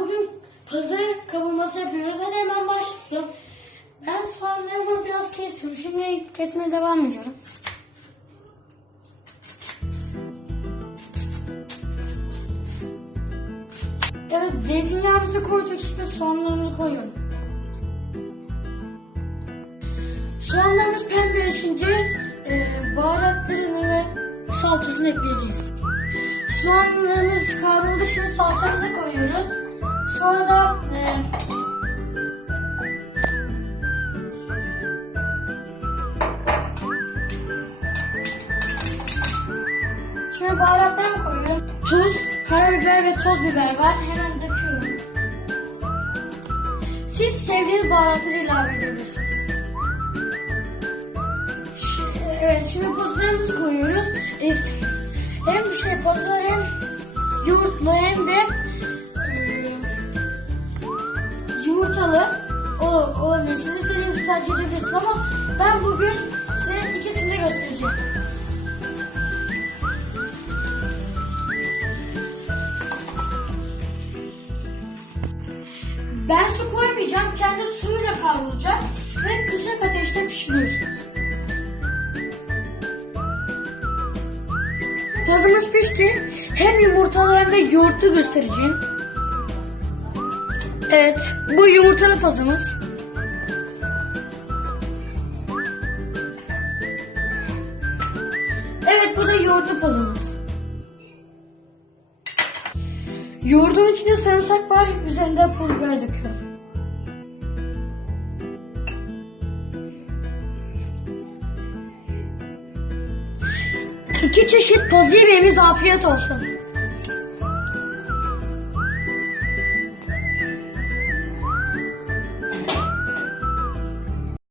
bugün pazı kavurması yapıyoruz. Hadi hemen başlayalım. Ben soğanlarımı biraz kestim. Şimdi kesmeye devam ediyorum. Evet zeytinyağımızı koyduk. Şimdi soğanlarımızı koyuyorum. Soğanlarımız pembeleşince e, baharatlarını ve salçasını ekleyeceğiz. Soğanlarımız kavruldu. Şimdi salçamızı koyuyoruz. Sonra da e, Şimdi baharatlarımı koyuyorum. Tuz, karabiber ve toz biber var. Hemen döküyorum. Siz sevdiğiniz baharatları ilave edebilirsiniz. Ş- Evet, şimdi pazılarımızı koyuyoruz. Hem bir şey pazar hem yoğurtlu hem de yumurtalı o olabilir. Siz istediğinizi tercih edebilirsiniz ama ben bugün size ikisini de göstereceğim. Ben su koymayacağım. Kendi suyuyla kavrulacak ve kısık ateşte pişiriyorsunuz. Pazımız pişti. Hem yumurtalı hem de yoğurtlu göstereceğim. Evet, bu yumurtalı pazımız. Evet, bu da yoğurtlu pazımız. Yoğurdun içinde sarımsak var, üzerinde pul biber döküyorum. İki çeşit pazı yemeğimiz afiyet olsun.